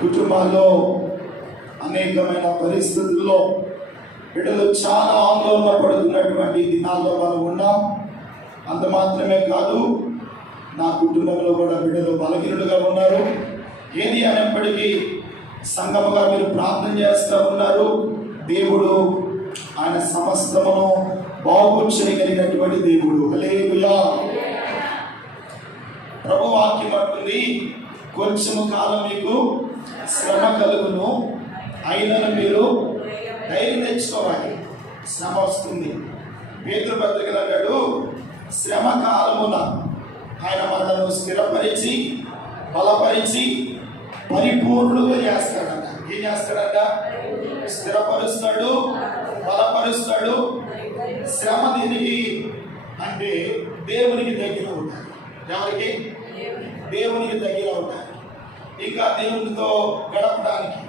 కుటుంబాల్లో అనేకమైన పరిస్థితుల్లో బిడ్డలు చాలా ఆందోళన పడుతున్నటువంటి దినాల్లో మనం ఉన్నాం. అంత మాత్రమే కాదు, నా కుటుంబంలో కూడా బిడ్డలు బలహీనులుగా ఉన్నారు. ఏది అయినప్పటికీ సంఘముగా మీరు ప్రార్థన చేస్తూ ఉన్నారు. దేవుడు ఆయన సమస్తమును బాగు చేయగలిగినటువంటి దేవుడు. హల్లెలూయా. ప్రభు వాక్యం అంటుంది, కొంచెము కాలం మీకు శ్రమ కలుగును, అయినను మీరు ధైర్యం తెచ్చుకోవాలి. శ్రమ వస్తుంది. పేతురు పత్రికలో అన్నాడు, శ్రమ కాలమున ఆయన మనను స్థిరపరిచి బలపరిచి పరిపూర్ణులుగా చేస్తాడంట. ఏం చేస్తాడంట? స్థిరపరుస్తాడు, బలపరుస్తాడు. శ్రమ దీనికి అంటే దేవునికి దగ్గర ఉంటాయి. ఎవరికి? దేవునికి దగ్గర ఉంటాయి. ఇంకా దేవునితో గడపడానికి,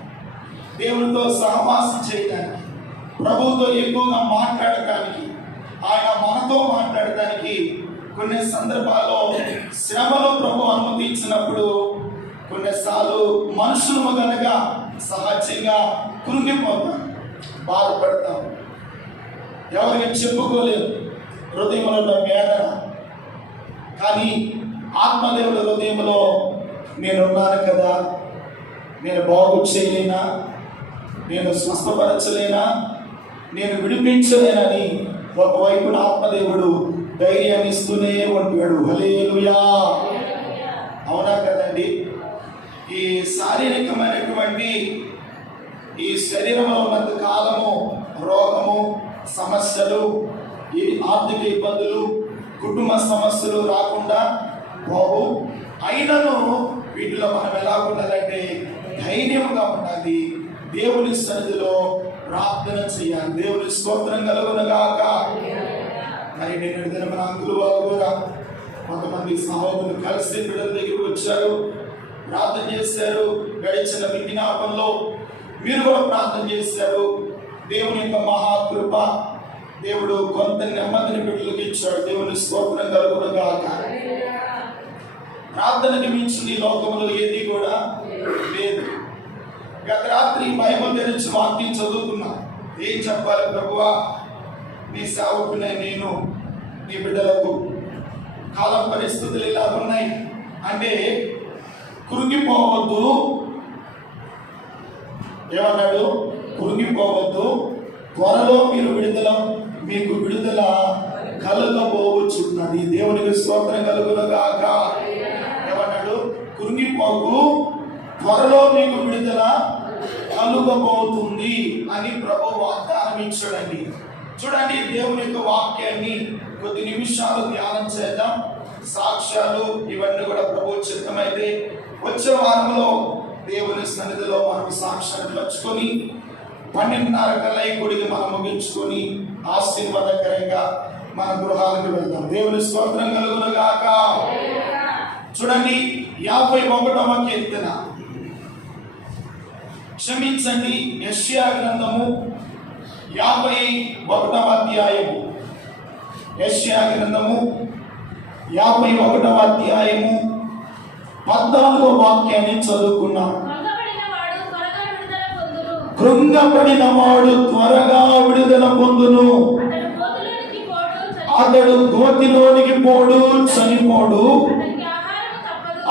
దేవునితో సహవాసం చేయడానికి, ప్రభువుతో ఎక్కువగా మాట్లాడటానికి, ఆయన మనతో మాట్లాడటానికి కొన్ని సందర్భాల్లో శ్రమలో ప్రభు అనుమతించినప్పుడు కొన్నిసార్లు మనుషులు కనుక సహజంగా కృంగిపోతాం, బాధపడతాం, ఎవరికి చెప్పుకోలేదు హృదయంలో ఉన్న వేదన. కానీ ఆత్మదేవుడు హృదయంలో నేనున్నాను కదా, నేను బాగు చేయలేనా, నేను స్వస్థపరచలేనా, నేను విడిపించలేనని ఒకవైపున ఆత్మదేవుడు ధైర్యాన్ని ఇస్తూనే ఉంటాడు. హల్లెలూయా. అవునా కదండి? ఈ శారీరకమైనటువంటి ఈ శరీరంలో ఉన్నంత కాలము రోగము, సమస్యలు, ఈ ఆర్థిక ఇబ్బందులు, కుటుంబ సమస్యలు రాకుండా బాబు, అయినను వీటిలో మనం ఎలా ఉండాలంటే ధైర్యంగా ఉండాలి. దేవుని సన్నిధిలో ప్రార్థన చేయాలి. దేవుని స్తోత్రం కలుగునుగాక. మరి నేను మన అంకులు వాళ్ళు కూడా కొంతమంది సహోదరులు కలిసి బిడ్డల దగ్గరికి వచ్చారు, ప్రార్థన చేశారు. గడిచిన విజ్ఞాపనలో మీరు కూడా ప్రార్థన చేశారు. దేవుని యొక్క మహాకృప, దేవుడు కొంత నెమ్మదిని బిడ్డలకు ఇచ్చాడు. దేవుని స్తోత్రం కలుగునుగాక. ప్రార్థనకి మించింది లోకంలో ఏది కూడా లేదు. గత రాత్రి బైబిల్ తెరిచి వాక్యం చదువుతున్నా. ఏం చెప్పాలి ప్రభువా, నీ సేవకునే నేను, నీ బిడ్డలకు కాలం పరిస్థితులు ఇలా ఉన్నాయి అంటే కృంగిపోవద్దు. ఏమన్నాడు? కృంగిపోవద్దు, త్వరలో మీరు మీకు విడుదల కలుగబోచున్నది. దేవునికి స్తోత్రం కలుగునుగాక. ఏమన్నాడు? కృంగిపోకు, త్వరలో మీకు విడుదల కలుగబోతుంది అని ప్రభు వాగ్దానం ఇచ్చాడండి. చూడండి, దేవుని యొక్క వాక్యాన్ని కొద్ది నిమిషాలు ధ్యానం చేద్దాం. సాక్ష్యాలు ఇవన్నీ కూడా ప్రభు చిత్తమైతే వచ్చే వారంలో దేవుని సన్నిధిలో మనం సాక్ష్యాన్ని పంచుకొని 12:30 కల్లా ఈ గుడికి మనం ముగించుకొని ఆశీర్వాదకరంగా మన గృహాలకు వెళ్దాం. దేవుని స్తోత్రం కలుగునుగాక. చూడండి, 51వ కీర్తన, క్షమించండి, యెషయా గ్రంథము 51వ అధ్యాయము. యెషయా గ్రంథము 51వ అధ్యాయము 14వ వాక్యాన్ని చదువుకున్నాం. కృంగబడిన వాడు త్వరగా విడుదల పొందును, అతడు గోతిలోనికి పోడు, చనిపోడు,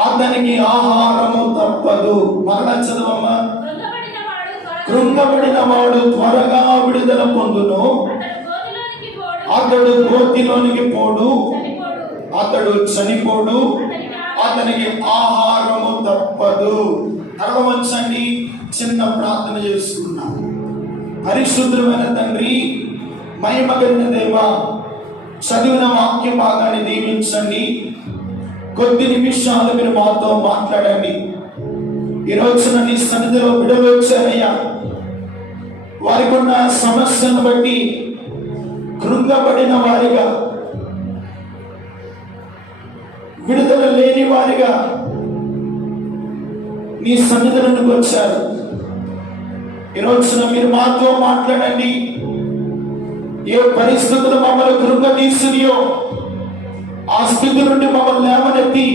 అతనికి ఆహారము తప్పదు. మరణ చదవమ్మా. కృంగబడిన వాడు త్వరగా విడుదల పొందును, అతడు గోతిలోనికి పోడు, అతడు చనిపోడు, అతనికి ఆహారము తప్పదు. అర్థవంచండి, చిన్న ప్రార్థన చేసుకున్నాం. పరిశుద్ధమైన తండ్రి, మహిమ కలిగిన దేవా, చదివిన వాక్య భాగాన్ని దీవించండి. కొద్ది నిమిషాలు మీరు మాతో మాట్లాడండి. ఈ రోజున నీ సన్నిధిలో విడుదల వచ్చారయ్యా. వారికి ఉన్న సమస్యను బట్టి కృంగబడిన వారిగా, విడుదల లేని వారిగా నీ సన్నిధిలోకి వచ్చారు. ఈ రోజున మీరు మాతో మాట్లాడండి. ఏ పరిస్థితులు మమ్మల్ని కృంగదీసినాయో ఆ స్థితి నుండి మమ్మల్ని లేవనెత్తి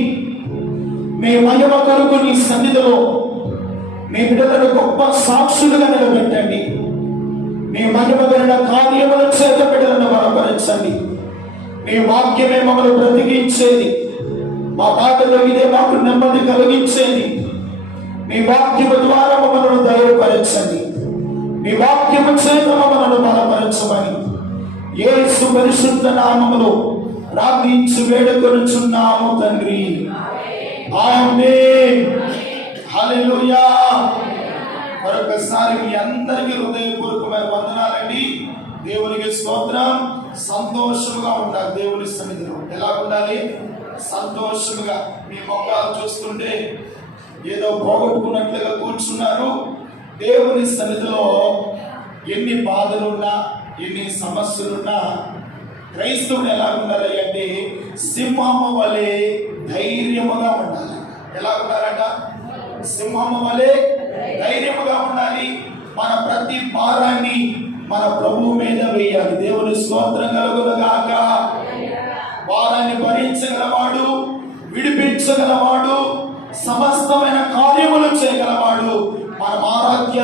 మీ మహిమ కొరకు నీ సన్నిధిలో మీ బిడ్డలను గొప్ప సాక్షులుగా నిలబెట్టండి. మీ మహిమగలిగిన కార్యముల చేత బిడ్డలను బలపరచండి. మీ వాక్యమే మమ్మల్ని బ్రతికించేది. మా మాటలో ఇదే మాకు నెమ్మది కలిగించేది. మీ వాక్యము ద్వారా మమ్మల్ని ధైర్యపరచండి. మీ వాక్యము చేత మమ్మల్ని బలపరచమని యేసు పరిశుద్ధ నామములో ప్రార్థించి వేడుకొనుచున్నాము తండ్రి. ఆమేన్. హల్లెలూయా. మరొకసారి మీ అందరికీ హృదయపూర్వకమైన వందనాలండి. దేవునికి స్తోత్రం. సంతోషముగా ఉండాలి దేవుని సన్నిధిలో. ఎలా ఉండాలి? సంతోషముగా. మీ ముఖాలు చూస్తుంటే ఏదో పోగొట్టుకున్నట్లుగా కూర్చున్నారు. దేవుని సన్నిధిలో ఎన్ని బాధలున్నా, ఎన్ని సమస్యలున్నా క్రైస్తవుడు ఎలా ఉండాలి అంటే సింహము వలె ధైర్యముగా ఉండాలి. ఎలా ఉండాలంట? సింహము వలె ధైర్యముగా ఉండాలి. మన ప్రతి భారాన్ని మన ప్రభువు మీద వేయాలి. దేవుని స్తోత్రం కలుగునుగాక. భారాన్ని భరించగలవాడు, విడిపించగలవాడు, సమస్తమైన కార్యములు చేయగలవాడు మన ఆరాధ్య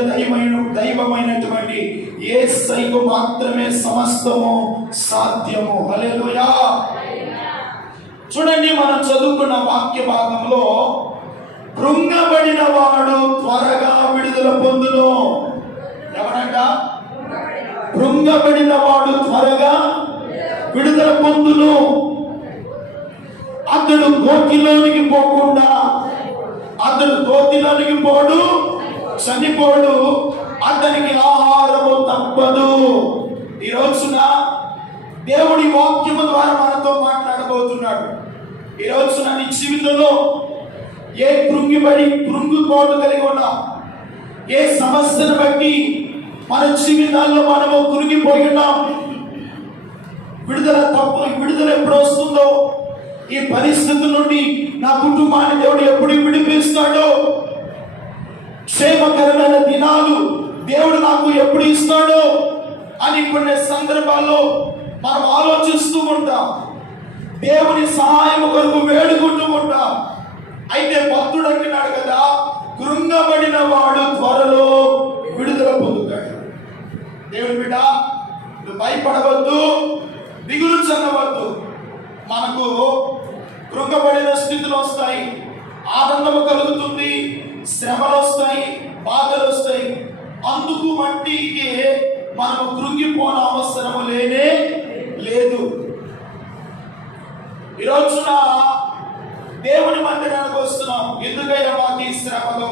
దైవమైనటువంటి యేసయ్యకు మాత్రమే సమస్తము సాధ్యము. హల్లెలూయా. చూడండి, మనం చదువుకున్న వాక్య భాగంలో కృంగబడిన వాడు త్వరగా విడుదల పొందును. ఎవరంట? కృంగబడిన వాడు త్వరగా విడుదల పొందును. అతడు గోతిలోనికి పోకుండా, అతడు గోతిలోనికి పోడు, చనిపోడు, అతనికి ఆహారము తప్పదు. ఈ రోజున దేవుడి వాక్యము ద్వారా మనతో మాట్లాడబోతున్నాడు. ఈ రోజున నీ జీవితంలో ఏ కృంగిపోటు కలిగి ఉన్నా, ఏ సమస్యను బట్టి మన జీవితాల్లో మనము కృంగిపోయి ఉన్నాం, విడుదల ఎప్పుడు వస్తుందో, ఈ పరిస్థితుల నుండి నా కుటుంబాన్ని దేవుడు ఎప్పుడు విడిపిస్తాడో, క్షేమకరమైన దినాలు దేవుడు నాకు ఎప్పుడు ఇస్తాడో అని కొన్ని సందర్భాల్లో మనం ఆలోచిస్తూ ఉంటాం. దేవుని సహాయం కొరకు వేడుకుంటూ ఉంటాం. అయితే భక్తుడు అంటున్నాడు కదా, కృంగబడిన వాడు త్వరలో విడుదల పొందుతాడు. దేవుని బిడ్డ, నువ్వు భయపడవద్దు, దిగులు చెందవద్దు. మనకు కృంగబడిన స్థితులు వస్తాయి, ఆనందము కలుగుతుంది, శ్రమలు వస్తాయి, బాధలు వస్తాయి. అందుకు మట్టికి మనము కృంగిపోన అవసరము లేనే లేదు. ఈరోజున దేవుని మందిరానికి వస్తున్నాం, ఎందుకయ్యా మాకు ఈ శ్రమలు?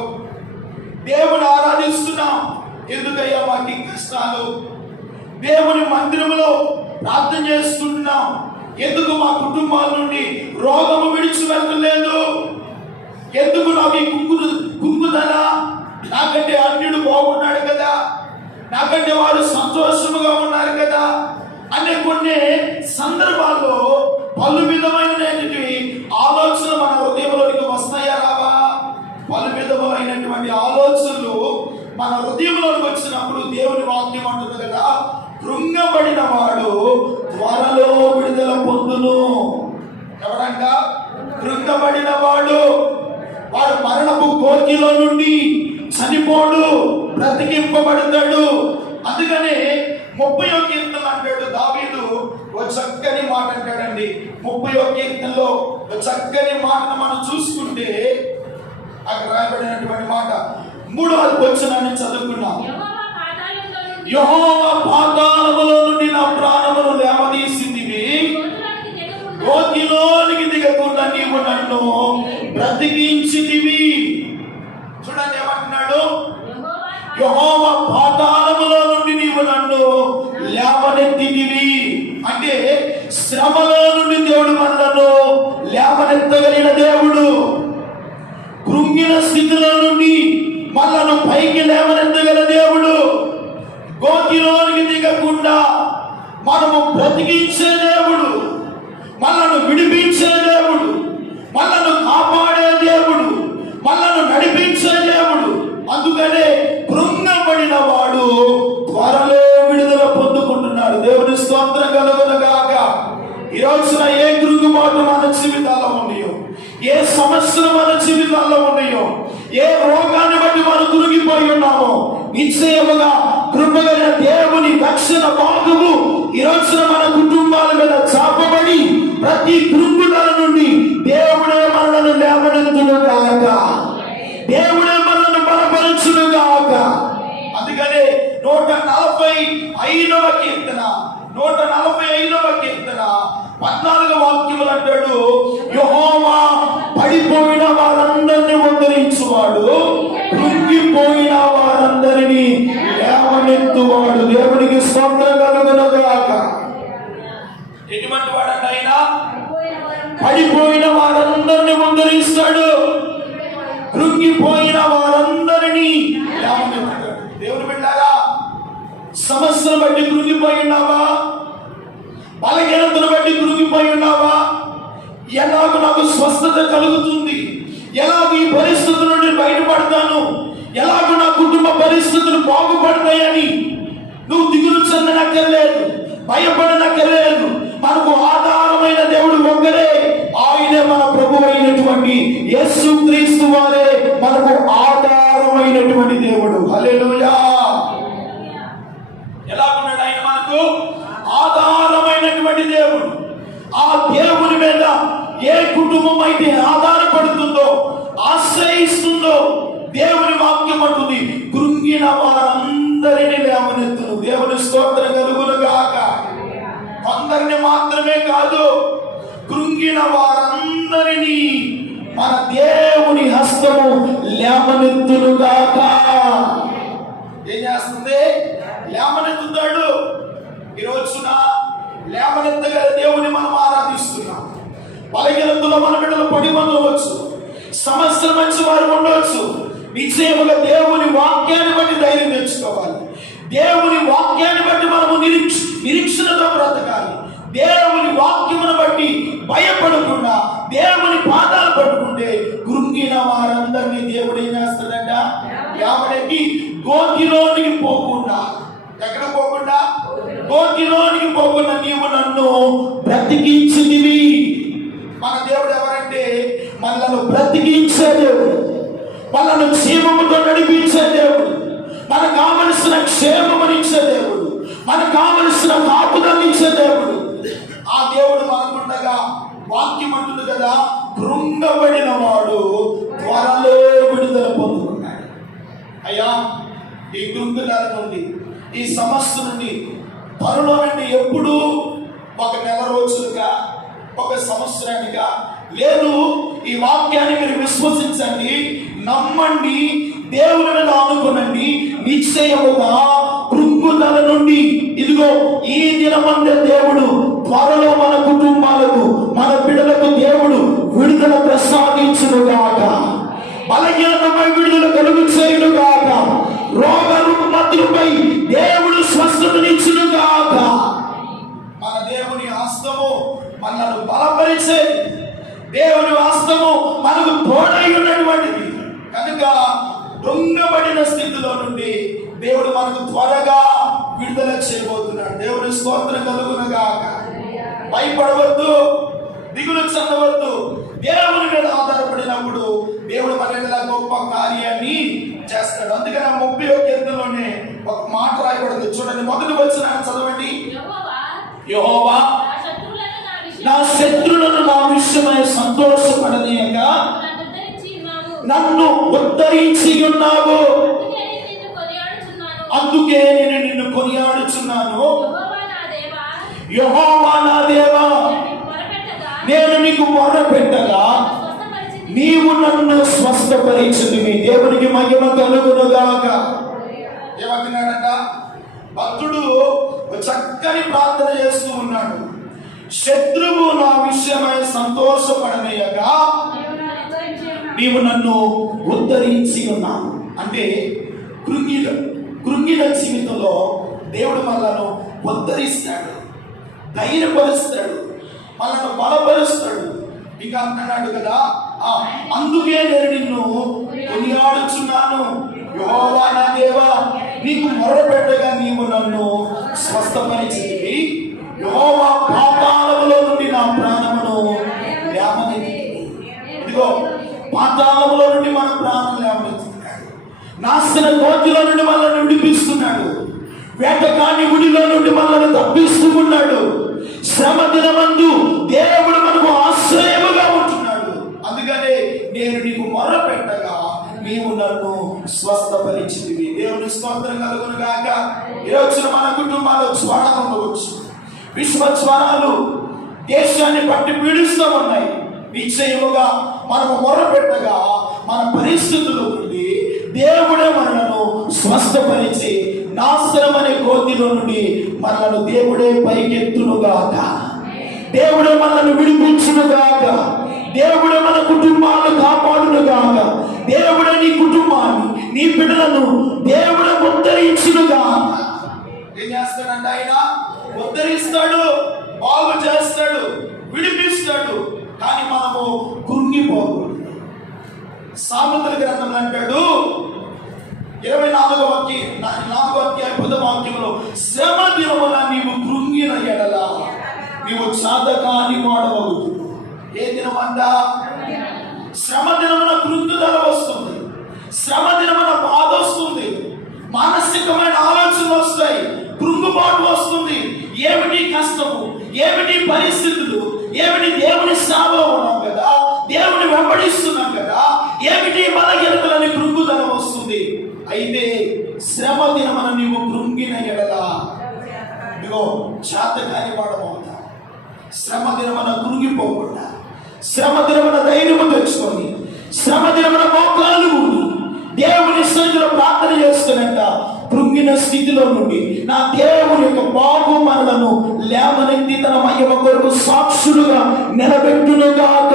దేవుని ఆరాధిస్తున్నాం, ఎందుకయ్యా మాకు ఈ కష్టాలు? దేవుని మందిరంలో ప్రార్థన చేస్తున్నాం, ఎందుకు మా కుటుంబాల నుండి రోగము విడిచి వెళ్ళలేదు? ఎందుకు నాకు ఈ కుంగుదల? నాకంటే అన్యుడు బాగున్నాడు కదా, నాకంటే వారు సంతోషముగా ఉన్నారు కదా అనే కొన్ని సందర్భాల్లో పలు విధమైనటువంటి ఆలోచనలు మన హృదయంలోకి వస్తాయా రావా? పలు విధములైనటువంటి ఆలోచనలు మన హృదయంలోకి వచ్చినప్పుడు దేవుని వాక్యం అంటుంది కదా, కృంగబడిన వాడు త్వరలో విడుదల పొందును. ఎవరంట? కృంగబడిన వాడు మరణపు కోతిలో నుండి చనిపోడు, బ్రతికింపబడతాడు. అందుకనే 30వ కీర్తన అంటాడు దావీదు, ఓ చక్కని మాట అంటాడండి. 30వ కీర్తనలో ఓ చక్కని మాటను మనం చూసుకుంటే అక్కడ రాయబడినటువంటి మాట 3వ వచనాన్ని చదువుకున్నాం. యెహోవా పాతాళములో నుండి నా ప్రాణమును లేవదీసిందివి, గోతిలోనికి దిగకుండా నీవు నన్ను బ్రతికించితివి. చూడండి ఏమంటున్నాడు, యెహోవా పాతాళములో నుండి నీవు నన్ను లేవనెత్తితివి. అంటే శ్రమలో నుండి దేవుడు మనలను లేవనెత్తగలిగిన దేవుడు. కృంగిన స్థితిలో నుండి మనలను పైకి లేవనెత్తగల దేవుడు. గోతిలోనికి దిగకుండా మనము బ్రతికించే దేవుడు, మనలను విడిపించే దేవుడు, మనలను కాపాడే దేవుడు, మనలను నడిపించే దేవుడు. అందుకనే కృంగబడిన వాడు త్వరలో విడుదల పొందుకుంటున్నాడు. దేవుని స్తోత్రం కలుగునుగాక. ఈ రోజున ఏ కృంగుబాటు మన జీవితాల్లో ఉన్నాయో, ఏ సమస్యలు మన జీవితాల్లో ఉన్నాయో, ఏ రోగాన్ని బట్టి మనం నిశ్చయముగా కృపగల దేవుని రక్షణ భాగము ఈ రోజున మన కుటుంబాల మీద చాపబడి ప్రతి కృంగుదల నుండి దేవుడే మనలను లేవనెత్తును గాక, దేవుడే మనలను బలపరచును గాక. అందుకనే 145వ కీర్తన 145వ కీర్తన 14వ వాక్యములు అంటాడు, యెహోవా పడిపోయిన వారందరినీ ఉద్ధరించువాడు, కృంగిపోయిన వారందరినీ లేవనెత్తువాడు. దేవునికి స్తోత్రం కలుగును గాక. ఎటువంటి వాడంట ఆయన? పడిపోయిన వారందరినీ ఉద్ధరిస్తాడు, కృంగిపోయిన వారందరినీ లేవనెత్తుతాడు. దేవుని బిడ్డలారా, సమస్యను బట్టి కృంగిపోయి ఉన్నావా? బలహీనతను బట్టి కృంగిపోయి ఉన్నావా? ఎలాగో నాకు స్వస్థత కలుగుతుంది, ఎలాగో ఈ పరిస్థితుల నుండి బయటపడతాను, ఎలాగో నా కుటుంబ పరిస్థితులు బాగుపడతాయని నువ్వు దిగులు చెందనక్కర్లేదు, భయపడనక్కర్లేదు. మనకు ఆధారమైన దేవుడు ఒక్కరే, ఆయనే మన ప్రభు అయినటువంటి యేసుక్రీస్తు వారే మనకు ఆధారమైనటువంటి దేవుడు. హల్లెలూయా. ఎలాగున్నాడు ఆయన? మనకు ఆధారమైనటువంటి దేవుడు. ఆ దేవుని మీద ఏ కుటుంబం అయితే ఆధారపడుతుందో, ఆశ్రయిస్తుందో, దేవుని వాక్యం అంటుంది, కృంగిన వారందరినీ లేవనెత్తును. దేవుని స్తోత్రం కలుగును గాక. కొందరిని మాత్రమే కాదు, కృంగిన వారందరినీ మన దేవుని హస్తము లేవనెత్తును గాక. ఏం చేస్తుంది? లేవనెత్తుతాడు. ఈ రోజున లేవనెత్తగల దేవుని మనం ఆరాధిస్తున్నాం. బలహీనతలో మన బిడ్డలు పడి ఉండవచ్చు, సమస్యల మంచి వారు ఉండవచ్చు. నిశ్చయముగా దేవుని వాక్యాన్ని బట్టి ధైర్యం తెచ్చుకోవాలి. దేవుని వాక్యాన్ని బట్టి మనము నిరీక్షణతో బ్రతకాలి. దేవుని వాక్యమును బట్టి భయపడకుండా దేవుని పాదాలు పట్టుకుంటే కృంగిన వారందరినీ దేవుడు ఏం చేస్తాడంట? లేవనెత్తి గోతిలోనికి పోకుండా, ఎక్కడ పోకుండా? గోతిలోనికి పోకుండా నీవు నన్ను బ్రతికించితివి. మన దేవుడు ఎవరంటే మనలను బ్రతికించే దేవుడు, మనను క్షేమముతో నడిపించే దేవుడు, మనకు కావలసిన క్షేమమనిచ్చే దేవుడు, మనకు కావలసిన కాపుదలిచ్చే దేవుడు. ఆ దేవుడు మనకుండగా వాక్యం అంటుంది కదా, కృంగబడిన వాడు త్వరలో విడుదల పొందుకున్నాడు. అయ్యా, ఈ కృంగుదల నుండి, ఈ సమస్య నుండి త్వరలో నుండి ఎప్పుడు ఒక నెల రోజులుగా, ఒక సంవత్సరానిగా లేదు. ఈ వాక్యాన్ని మీరు విశ్వసించండి, నమ్మండి, దేవుని మీద ఆనుకోనండి. నిశ్చయముగా కృంగుదల నుండి ఇదిగో ఈ దినమందే దేవుడు త్వరలో మన కుటుంబాలకు, మన బిడ్డలకు దేవుడు విడుదల ప్రసాదించును గాక. బలహీనతపై విడుదల కలుగు చేయును గాక. రోగ రుగ్మతులపై దేవుడు స్వస్థతనిచ్చును గాక. మన దేవుని హస్తము మనల్ని బలపరిచే, దేవుని హస్తము మనకు తోడై ఉన్నటువంటిది కనుక దొంగబడిన స్థితిలో నుండి దేవుడు మనకు త్వరగా విడుదల చేయబోతున్నాడు. దేవుని స్తోత్రం కలుగును గాక. భయపడవద్దు, దిగులు చెందవద్దు. దేవుని మీద ఆధారపడినప్పుడు దేవుడు మన మీద గొప్ప కార్యాన్ని చేస్తాడు. అందుకని 30వ కీర్తనలోనే ఒక మాట రాయబడింది, చూడండి. మొదటి వచనం చదవండి. యెహోవా నా శత్రులను నా విషయమై సంతోషపడనీయక నన్ను ఉద్ధరించి ఉన్నావు, అందుకే నేను నిన్ను కొనియాడుచున్నాను. యెహోవా నా దేవా, నేను నీకు మొరపెట్టగా నీవు నన్ను స్వస్థపరిచితివి. దేవునికి మహిమ కలుగును గాక. ఏమంటున్నాడంట? భక్తుడు చక్కని ప్రార్థన చేస్తూ ఉన్నాడు. శత్రువు నా విషయమై సంతోషపడనీయగా నీవు నన్ను ఉద్ధరించి ఉన్నావు. అంటే కృంగిన జీవితంలో దేవుడు మనలను ఉద్ధరిస్తాడు, ధైర్యపరుస్తాడు, మనల్ని బలపరుస్తాడు. ఇంకా అంటున్నాడు కదా, అందుకే నేను నిన్ను కొనియాడుచున్నాను. యెహోవా నా దేవా, నీకు మొరపెట్టగా నీవు నన్ను స్వస్థపరిచితివి. యెహోవా పాతాళములో నుండి నా ప్రాణమును లేవనెత్తితివి. ఇదిగో పాతాళములో నుండి మన ప్రాణం లేవనెత్తుతున్నాడు. నాశన కోతిలో నుండి మనల్ని విడిపిస్తున్నాడు. వేటకాని ఉడిలో నుండి మనల్ని తప్పిస్తూ ఉన్నాడు. శ్రమ దినమందు దేవుడు మనకు ఆశ్రయముగా ఉంటున్నాడు. అందుకనే నేను నీకు మొరపెట్టగా నీవు నన్ను స్వస్థపరిచితివి. దేవుని స్తోత్రం కలుగును గాక. ఈరోజు మన కుటుంబాల్లో జ్వరాలు ఉండవచ్చు, విశ్వ జ్వరాలు దేశాన్ని పట్టి పీడిస్తూ ఉన్నాయి. నిశ్చయముగా మనము మొరపెట్టగా మన పరిస్థితుల నుండి దేవుడే మనలను స్వస్థపరిచి నాశనమనే కోతిలో నుండి మనలను దేవుడే పైకెత్తునుగాక. దేవుడే మనల్ని విడిపించునుగాక. దేవుడే మన కుటుంబాలను కాపాడునుగాక. దేవుడే నీ కుటుంబాన్ని, నీ బిడ్డలను దేవుడే ఉద్ధరించునుగాక. ఏం చేస్తాడంటే ఆయన ఉద్ధరిస్తాడు, బాగు చేస్తాడు, విడిపిస్తాడు. కానీ మనము కృంగిపోకూడదు. సామెతల గ్రంథం అంటాడు 24వ అధ్యాయం 10వ వాక్యంలో, శ్రమ దినమున నీవు కృంగిన ఎడల నీవు చాతకాని వాడవగుదు. ఏ దినమంట? శ్రమ దినమున కృంగుదల వస్తుంది, శ్రమ దినమున బాధ వస్తుంది, మానసికమైన ఆలోచనలు వస్తాయి, కృంగుబాటు వస్తుంది. ఏమిటి కష్టము, ఏమిటి పరిస్థితులు, ఏమిటి దేవుని సేవలో ఉన్నాం కదా, దేవుని వెంబడిస్తున్నాం కదా, ఏమిటి బలహీనతలని కృంగుదల వస్తుంది. అయితే శ్రమ దినమున నీవు కృంగిన ఎడల ఇదిగో చాతకాని వాడమవుతా. శ్రమ దినమున కృంగిపోకుండా, శ్రమ దినమున ధైర్యము తెచ్చుకొని, శ్రమ దినమున మోకాలు ఉండి దేవుని సన్నిధిలో ప్రార్థన చేస్తున్నట్ట కృంగిన స్థితిలో నుండి నా దేవుని యొక్క బాగు మనలను లేవనెత్తి తన మహిమ కొరకు సాక్షులుగా నిలబెట్టునుగాక.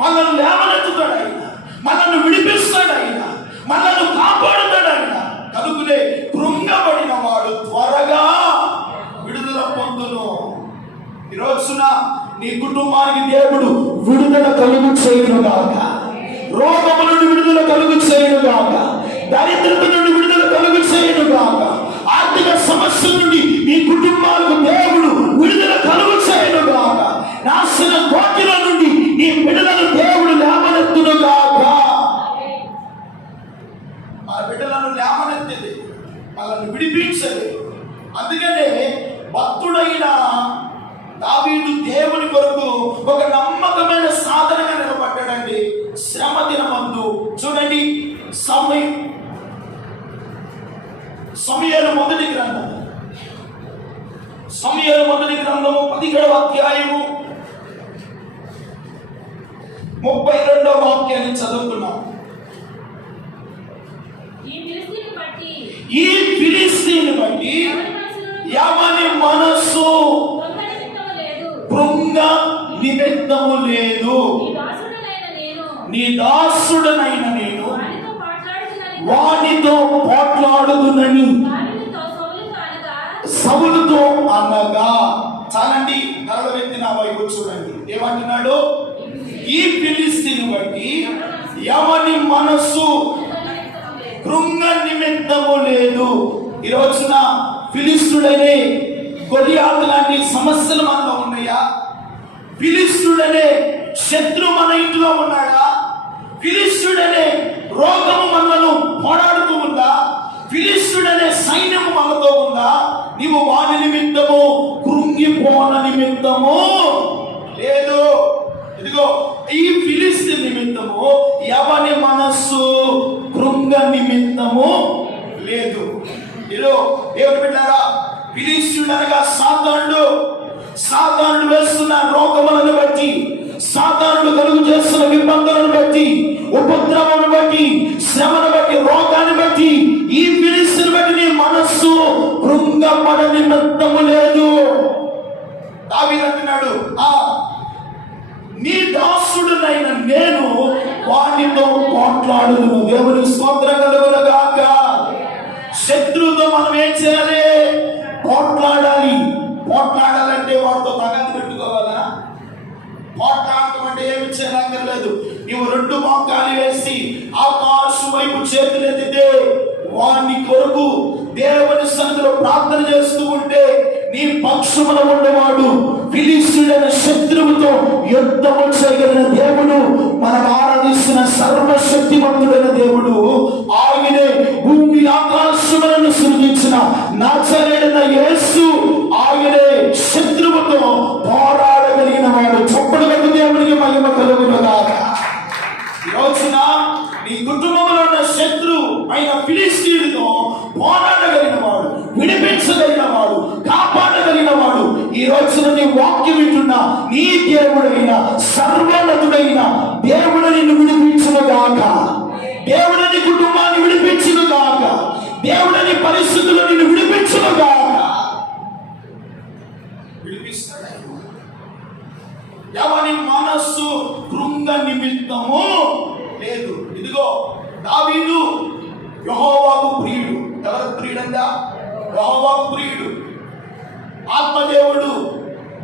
మనల్ని లేవనెత్తుతాడు ఆయన, మనల్ని విడిపిస్తాడు ఆయన, మనల్ని కాపాడుతాడు ఆయన. కలుగులే కృంగబడిన వాడు త్వరగా విడుదల పొందును. ఈ రోజున నీ కుటుంబానికి దేవుడు విడుదల కలుగు చేయునుగాక. రోగము నుండి విడుదల కలుగు చేయునుగాక. దరిద్రత నుండి విడుదల కలుగు చేయునుగాక. ఆర్థిక సమస్య నుండి మీ కుటుంబాలకు దేవుడు విడుదల కలుగు చేయునుగాక. నాశన కోటిల నుండి నీ బిడ్డలను దేవుడు లేవనెత్తునుగాక. మన బిడ్డలను లేవనెత్తేది, వాళ్ళని విడిపించేది. అందుకనే భక్తుడైన దావీదు దేవుని కొరకు ఒక నమ్మకమైన సాధనగా నిలబడ్డాడండి. శ్రమ దినమందు చూడండి, సమూయేలు మొదటి గ్రంథము 17వ అధ్యాయము 32వ వాక్యాన్ని చదువుతున్నాం. ఈ ఫిలిష్తీయుని బట్టి ఎవని మనస్సు కృంగ నిమిత్తము లేదు. నీ దాసుడనైన నేను వానితో పోట్లాడుదునని సౌలుతో అనగా. చాలండి, తరలవెత్తి నా వైపు చూడండి. ఏమంటున్నాడు? ఈ ఫిలిష్తీయుని బట్టి ఎవని మనస్సు కృంగ నిమిత్తము లేదు. ఈ రోజున ఫిలిష్తీయుడనే గొలియాతు లాంటి సమస్యలు మనలో ఉన్నాయా? ఫిలిష్తీయుడనే శత్రు మన ఇంట్లో ఉన్నాడా? ఫిలిష్తీయుడనే రోగము మనలను పోరాడుతూ ఉందా? ఫిలిష్తీయుడనే సైన్యము మనతో ఉందా? నీవు వాని నిమిత్తము కృంగిపోన నిమిత్తము లేదు. ఇదిగో ఈ ఫిలిష్తీయ నిమిత్తము ఎవని మనస్సు కృంగ నిమిత్తము లేదు. ఇదో దేవుడు బిడ్డారా, ఫిలిష్తీయుడు అనగా సాతానుడు వేస్తున్న రోగములను బట్టి, సాతానుడు కలుగు చేస్తున్న ఇబ్బందులను బట్టి, ఉపద్రవాన్ని బట్టి, శ్రమను బట్టి, రోగాన్ని బట్టి, ఈ ఫిలిష్తీయుని బట్టి నీ మనస్సు కృంగపడ నిమిత్తము లేదు. దావీదు అంటున్నాడు, నీ దాసుడునైన నేను వానితో పోట్లాడుదును. దేవుని స్తోత్రం కలుగునుగాక. శత్రువుతో మనం ఏం చేయాలి? పోట్లాడాలంటే వాడితో తగాదు పెట్టుకోవాలా? పోట్లాడటం అంటే ఏమి చేయనక్కర్లేదు. నీవు 2 మోకాలు వేసి ఆకాశం వైపు చేతులు ఎత్తితే వాని కొరకు దేవుని సన్నిధిలో ప్రార్థన చేస్తూ ఉంటే నీ పక్షమున ఉండేవాడు ఫిలిష్తీయుడైన శత్రువుతో యుద్ధము చేయగలిగిన దేవుడు, మనం ఆరాధిస్తున్న సర్వశక్తిమంతుడైన దేవుడు. దేవుడు, ఆయనే భూమి ఆకాశములను సృజించిన నజరేయుడైన యేసు, ఆయనే శత్రువుతో పోరాడగలిగిన వాడు. చప్పుడు కొట్టి దేవునికి మహిమ కలుగునుగాక. ఈ రోజున నీ కుటుంబంలో ఉన్న శత్రు అయిన ఫిలిష్తీయుడితో పోరాడగలిగిన వాడు, విడిపించగలిగిన వాడు, కాపాడగలిగిన వాడు ఈ రోజున నీ వాక్యం వింటున్న నీ దేవుడైన సర్వోన్నతుడైన దేవుడు నిన్ను విడిపించునుగాక. దేవుడు నీ కుటుంబాన్ని విడిపించునుగాక. దేవుడు నీ పరిస్థితుల్లో నిన్ను విడిపించునుగాక. విడిపిస్తాడు. ఎవరి మనస్సు కృంగ నిమిత్తము లేదు. ఇదిగో దావీదు యెహోవాకు ప్రియుడు. ఎవరు ప్రియుడంట? యెహోవాకు ప్రియుడు. ఆత్మదేవుడు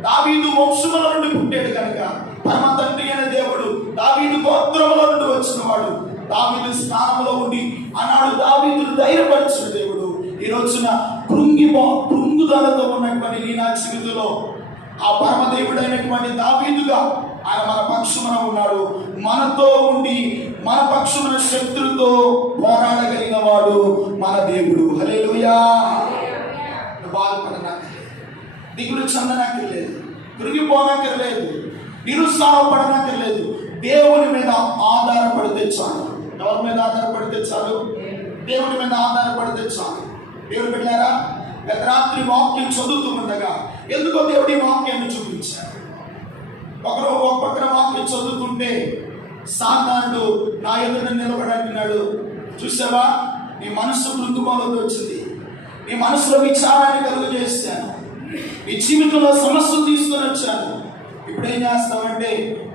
దావీదు వంశముల నుండి పుట్టాడు కనుక పరమ తండ్రి అయిన దేవుడు దావీదు గోత్రముల నుండి వచ్చిన వాడు. దావీదు స్థానంలో ఉండి ఆనాడు దావీదును ధైర్యపరిచిన దేవుడు ఈ రోజున కృంగుదలతో ఉన్నటువంటి నీ నా జీవితంలో ఆ పరమదేవుడైనటువంటి దావీదుగా ఆయన మన పక్షమున ఉన్నాడు. మనతో ఉండి మన పక్షమున శత్రుతో పోరాడగలిగిన వాడు మన దేవుడు. హల్లెలూయా. బాధపడనాకర్లేదు, దిగులు చెందనక్కర్లేదు, కృంగిపోనక్కర్లేదు, నిరుత్సాహపడనక్కర్లేదు. దేవుని మీద ఆధారపడితే చాలు. ఎవరి మీద ఆధారపడితే చాలు? దేవుని మీద ఆధారపడితే చాలు. దేవుడు పెట్టారా? గత రాత్రి వాక్యం చదువుతూ ఉండగా ఎందుకో దేవుడి వాక్యాన్ని చూపించారు. ఒకరు ఒక పక్కన వాక్యం చదువుతుంటే సాతానుడు నా ఎదుట నిలబడంటున్నాడు. చూసావా, నీ మనసు కృంగిపోలోకి వచ్చింది, నీ మనసులో విచారాన్ని కలుగు చేస్తాను, నీ జీవితంలో సమస్యలు తీసుకొని వచ్చాను. ఇప్పుడు ఏం చేస్తావంటే,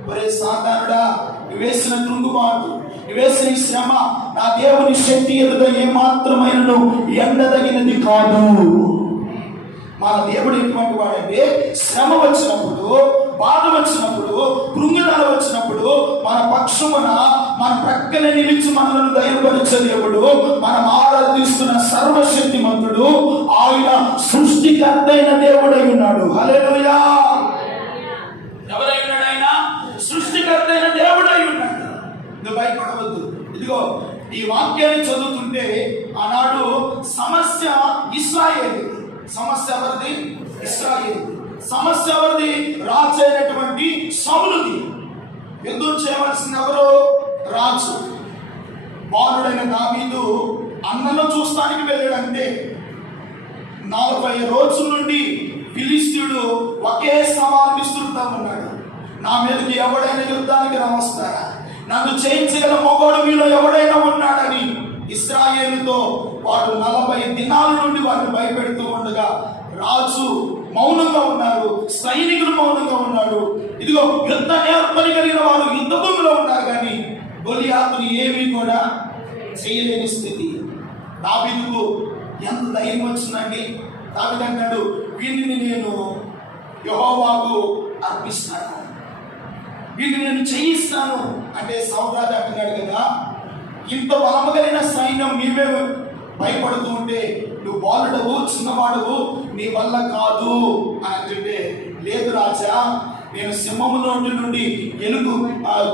ఒరే సాతానుడా, నువ్వు వేసిన కృంగుబాటు, నువ్వు వేసిన శ్రమ నా దేవుని శక్తి ఎదుట ఏమాత్రమైనను ఎండదగినది కాదు. మన దేవుడు ఎటువంటి వాడంటే శ్రమ వచ్చినప్పుడు, బాధ వచ్చినప్పుడు, కృంగిదల వచ్చినప్పుడు మన పక్షమున మన ప్రక్కన నిలిచి మనలను ధైర్యపరిచే దేవుడు, మనం ఆరాధిస్తున్న సర్వశక్తిమంతుడు, ఆయన సృష్టికర్త అయిన దేవుడై ఉన్నాడు. హల్లెలూయా. ఎవరై ఉన్నాడు? ఆయన సృష్టికర్త అయిన దేవుడై ఉన్నాడు. నువ్వు భయపడవద్దు. ఇదిగో ఈ వాక్యాన్ని చదువుతుంటే ఆనాడు సమస్య ఇశ్రాయేలు. సమస్య ఎవరిది? ఇశ్రాయేలు. సమస్య ఎవరిది? రాజు అయినటువంటి సౌలుది. యుద్ధం చేయవలసిన ఎవరు? రాజు. బాలుడైన దావీదు అన్నను చూస్తానికి వెళ్ళాడంటే 40 రోజుల నుండి ఫిలిష్తీయుడు ఒకే సవాల్ విస్తురుతా ఉన్నాడు. నా మీదకి ఎవడైనా యుద్ధానికి రావస్తారా, నన్ను చేయించగల మొగోడు మీలో ఎవడైనా ఉన్నాడని ఇశ్రాయేలుతో వాడు 40 దినాల నుండి వారిని భయపెడుతూ ఉండగా రాజు మౌనంగా ఉన్నారు, సైనికులు మౌనంగా ఉన్నారు. ఇదిగో యుద్ధ నేర్పని కలిగిన వారు యుద్ధ భూమిలో ఉన్నారు, కానీ గొలియాతుని ఏమీ కూడా చేయలేని స్థితి. దావీదుకు ఎంత ధైర్యం వచ్చిందండి. దావీదు అంటాడు, వీటిని నేను యెహోవాకు అర్పిస్తాను, వీటిని నేను చేయిస్తాను అంటే. సౌరాజు అంటున్నాడు కదా, ఇంత బలము కలిగిన సైన్యం నీవే భయపడుతూ ఉంటే నువ్వు బాలుడవు, చిన్నవాడవు, నీ వల్ల కాదు అని అంటుంటే, లేదు రాజా, నేను సింహములో నుండి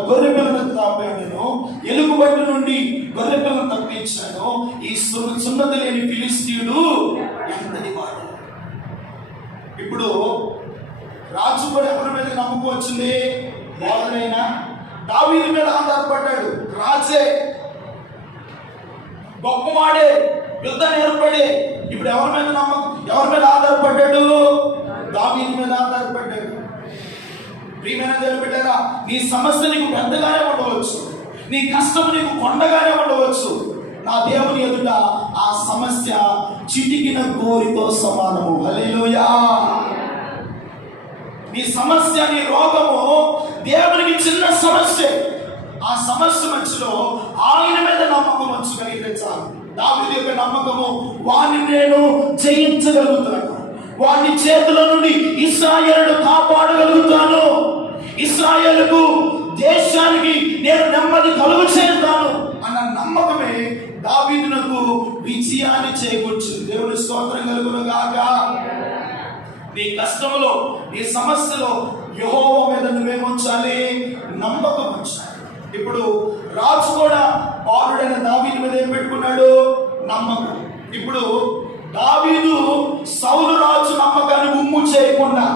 గొర్రె పిల్లను తప్పాను, ఎలుగుబంటి నుండి గొర్రె పిల్లను తప్పించాను. ఈ సున్నతి లేని ఫిలిష్తీయుడు ఎంతటి వాడు. ఇప్పుడు రాజు కూడా ఎవరి మీద నమ్మకం వచ్చింది? బాలుడైనా దావీదు మీద ఆధారపడ్డాడు. రాజే గొప్పవాడే, యుద్ధం ఏర్పడే. ఇప్పుడు ఎవరి మీద ఆధారపడ్డాడు? దావీదు మీద ఆధారపడ్డాడు. ప్రియమైన దేవుని బిడ్డలారా, నీ సమస్య నీకు పెద్దగానే ఉండవచ్చు, నీ కష్టం నీకు కొండగానే ఉండవచ్చు. నా దేవుని ఎదుట ఆ సమస్య చిటికిన గోరితో సమానము. హల్లెలూయా. నీ సమస్య, నీ రోగము దేవునికి చిన్న సమస్య. ఆ సమస్య మధ్యలో ఆయన మీద నమ్మకం ఉంచగలిగితే చాలు. దావీదు యొక్క నమ్మకము, వాణ్ణి నేను జయించగలుగుతాను, వాడి చేతుల నుండి ఇశ్రాయేలును కాపాడగలుగుతాను, ఇశ్రాయేలుకు దేశానికి నేను నెమ్మది కలుగు చేస్తాను అన్న నమ్మకమే దావీదునకు విజయాన్ని చేకూర్చింది. దేవుని స్తోత్రం కలుగును గాక. నీ కష్టంలో, నీ సమస్యలో యెహోవా మీద నువ్వేముంచాలి? నమ్మకం ఉంచాలి. ఇప్పుడు రాజు కూడా బాలుడైన పెట్టుకున్నాడు? నమ్మకం. ఇప్పుడు దావీదు సౌలు రాజు నమ్మకాన్ని ఉమ్ము చేయకుండా,